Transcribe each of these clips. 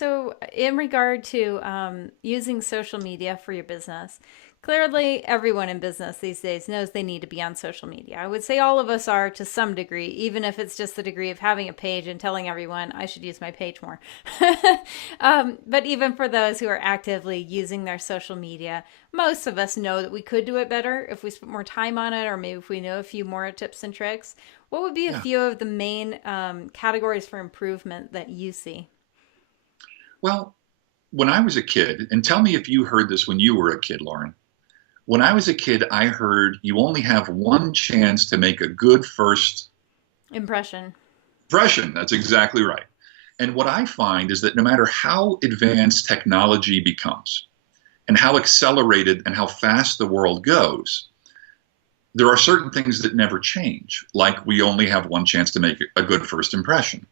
So, in regard to using social media for your business, clearly everyone in business these days knows they need to be on social media. I would say all of us are to some degree, even if it's just the degree of having a page and telling everyone I should use my page more. But even for those who are actively using their social media, most of us know that we could do it better if we spent more time on it, or maybe if we know a few more tips and tricks. What would be a Yeah. few of the main categories for improvement that you see? Well, when I was a kid, and tell me if you heard this when you were a kid, Lauren. When I was a kid, I heard you only have one chance to make a good first Impression. impression. That's exactly right. And what I find is that no matter how advanced technology becomes and how accelerated and how fast the world goes, there are certain things that never change, like we only have one chance to make a good first impression.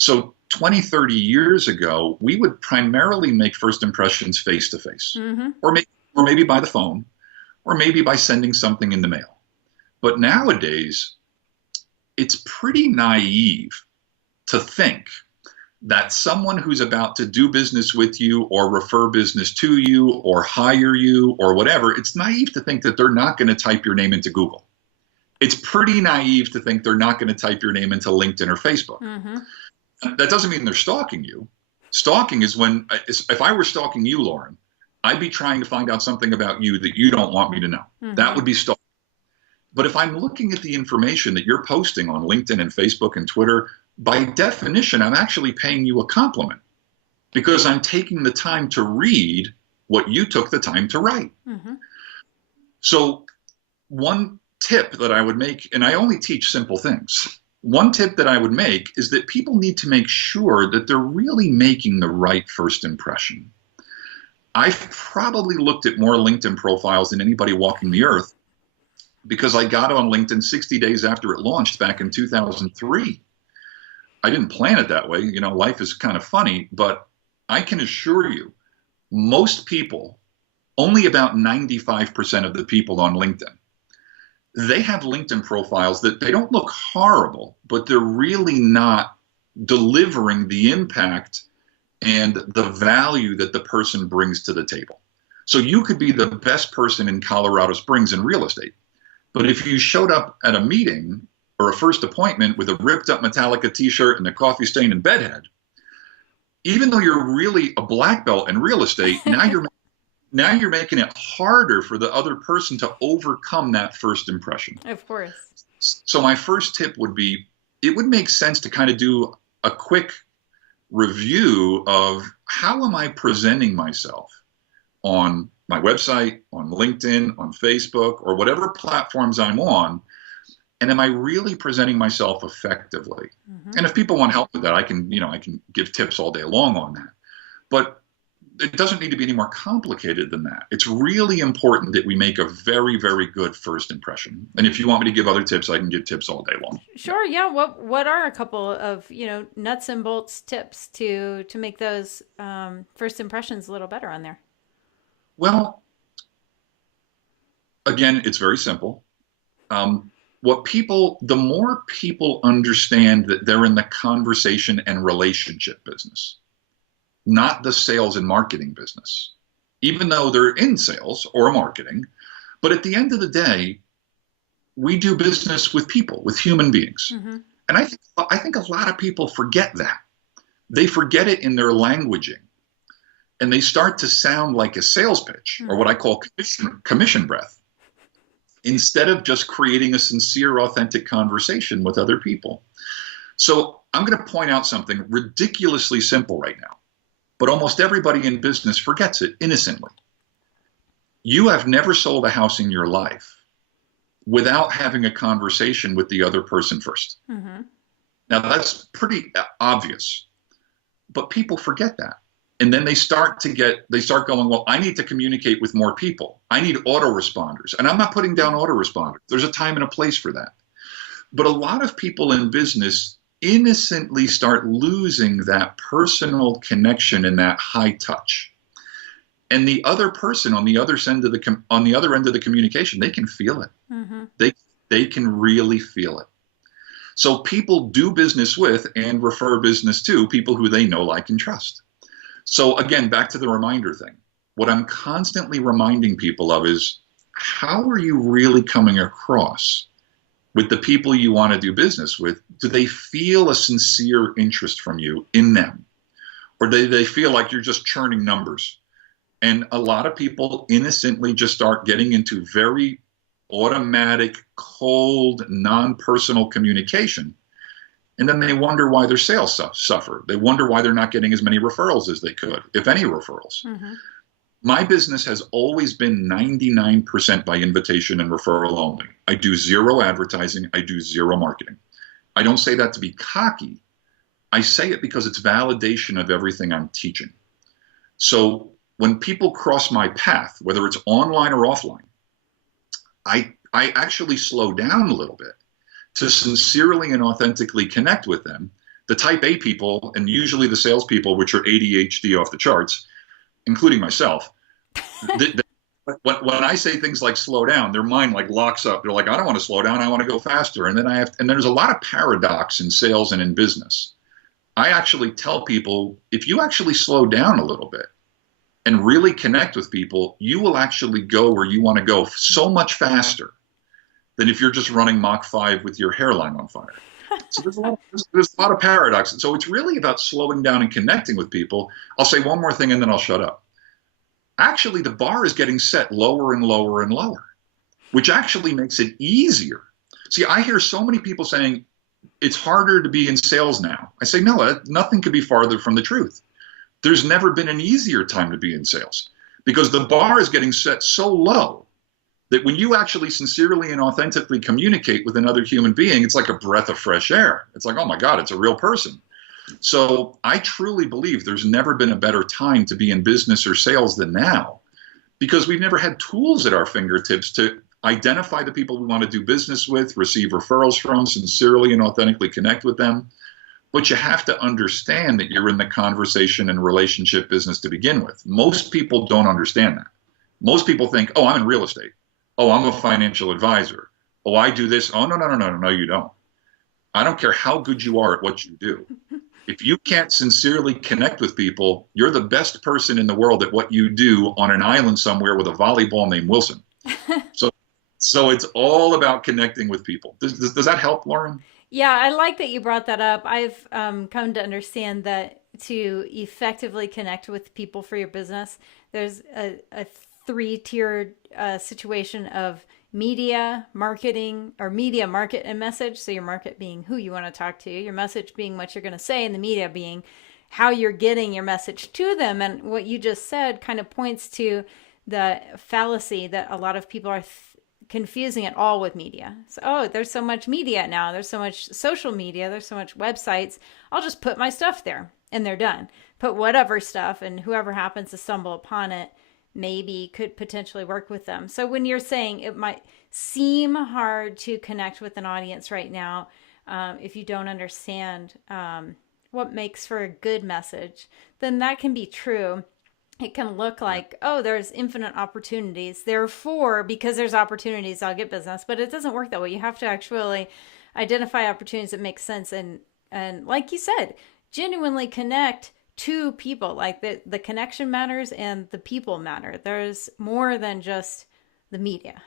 So 20, 30 years ago, we would primarily make first impressions face to face, Mm-hmm. or maybe by the phone, or maybe by sending something in the mail. But nowadays, it's pretty naive to think that someone who's about to do business with you or refer business to you or hire you or whatever, it's naive to think that they're not going to type your name into Google. It's pretty naive to think they're not going to type your name into LinkedIn or Facebook. Mm-hmm. That doesn't mean they're stalking you. Stalking is when, if I were stalking you, Lauren, I'd be trying to find out something about you that you don't want me to know. That Mm-hmm. would be stalking. But if I'm looking at the information that you're posting on LinkedIn and Facebook and Twitter, by definition, I'm actually paying you a compliment because I'm taking the time to read what you took the time to write. Mm-hmm. So one tip that I would make, and I only teach simple things, one tip that I would make is that people need to make sure that they're really making the right first impression. I've probably looked at more LinkedIn profiles than anybody walking the earth because I got on LinkedIn 60 days after it launched back in 2003. I didn't plan it that way. You know, life is kind of funny, but I can assure you, most people, only about 95% of the people on LinkedIn, they have LinkedIn profiles that they don't look horrible, but they're really not delivering the impact and the value that the person brings to the table. So you could be the best person in Colorado Springs in real estate, but if you showed up at a meeting or a first appointment with a ripped up Metallica t-shirt and a coffee stain and bedhead, even though you're really a black belt in real estate, now you're making it harder for the other person to overcome that first impression. Of course. So my first tip would be, it would make sense to kind of do a quick review of how am I presenting myself on my website, on LinkedIn, on Facebook, or whatever platforms I'm on, and am I really presenting myself effectively? Mm-hmm. And if people want help with that, I can give tips all day long on that. But it doesn't need to be any more complicated than that. It's really important that we make a very, very good first impression. And if you want me to give other tips, I can give tips all day long. Sure. Yeah. What are a couple of nuts and bolts tips to make those first impressions a little better on there? Well, again, it's very simple. The more people understand that they're in the conversation and relationship business, not the sales and marketing business, even though they're in sales or marketing. But at the end of the day, we do business with people, with human beings. Mm-hmm. And I think a lot of people forget that. They forget it in their languaging. And they start to sound like a sales pitch, or what I call commission breath, instead of just creating a sincere, authentic conversation with other people. So I'm going to point out something ridiculously simple right now, but almost everybody in business forgets it innocently. You have never sold a house in your life without having a conversation with the other person first. Mm-hmm. Now, that's pretty obvious, but people forget that. And then they start going, well, I need to communicate with more people. I need autoresponders. And I'm not putting down autoresponders. There's a time and a place for that. But a lot of people in business innocently start losing that personal connection and that high touch. And the other person on the other end of the communication, they can feel it. Mm-hmm. They can really feel it. So people do business with and refer business to people who they know, like, and trust. So again, back to the reminder thing. What I'm constantly reminding people of is, how are you really coming across with the people you want to do business with? Do they feel a sincere interest from you in them? Or do they feel like you're just churning numbers? And a lot of people innocently just start getting into very automatic, cold, non-personal communication. And then they wonder why their sales suffer. They wonder why they're not getting as many referrals as they could, if any referrals. Mm-hmm. My business has always been 99% by invitation and referral only. I do zero advertising. I do zero marketing. I don't say that to be cocky. I say it because it's validation of everything I'm teaching. So when people cross my path, whether it's online or offline, I actually slow down a little bit to sincerely and authentically connect with them. The type A people, and usually the salespeople, which are ADHD off the charts, including myself, when I say things like slow down, their mind like locks up. They're like, I don't want to slow down. I want to go faster. And then and there's a lot of paradox in sales and in business. I actually tell people, if you actually slow down a little bit and really connect with people, you will actually go where you want to go so much faster than if you're just running Mach 5 with your hairline on fire. So there's a lot of paradox. So it's really about slowing down and connecting with people. I'll say one more thing and then I'll shut up. Actually, the bar is getting set lower and lower and lower, which actually makes it easier. See, I hear so many people saying it's harder to be in sales now. I say, no, nothing could be farther from the truth. There's never been an easier time to be in sales because the bar is getting set so low that when you actually sincerely and authentically communicate with another human being, it's like a breath of fresh air. It's like, oh my God, it's a real person. So I truly believe there's never been a better time to be in business or sales than now, because we've never had tools at our fingertips to identify the people we want to do business with, receive referrals from, sincerely and authentically connect with them. But you have to understand that you're in the conversation and relationship business to begin with. Most people don't understand that. Most people think, oh, I'm in real estate. Oh, I'm a financial advisor. Oh, I do this. Oh, no, you don't. I don't care how good you are at what you do. If you can't sincerely connect with people, you're the best person in the world at what you do on an island somewhere with a volleyball named Wilson. So it's all about connecting with people. Does that help, Lauren? Yeah, I like that you brought that up. I've come to understand that to effectively connect with people for your business, there's a three-tiered situation of media, marketing, or media, market, and message. So your market being who you want to talk to, your message being what you're going to say, and the media being how you're getting your message to them. And what you just said kind of points to the fallacy that a lot of people are confusing it all with media. So, oh, there's so much media now. There's so much social media. There's so much websites. I'll just put my stuff there and they're done. Put whatever stuff, and whoever happens to stumble upon it maybe could potentially work with them. So when you're saying it might seem hard to connect with an audience right now, if you don't understand what makes for a good message, then that can be true. It can look like, oh, there's infinite opportunities. Therefore, because there's opportunities, I'll get business. But it doesn't work that way. You have to actually identify opportunities that make sense. And like you said, genuinely connect to people. Like the connection matters and the people matter. There's more than just the media.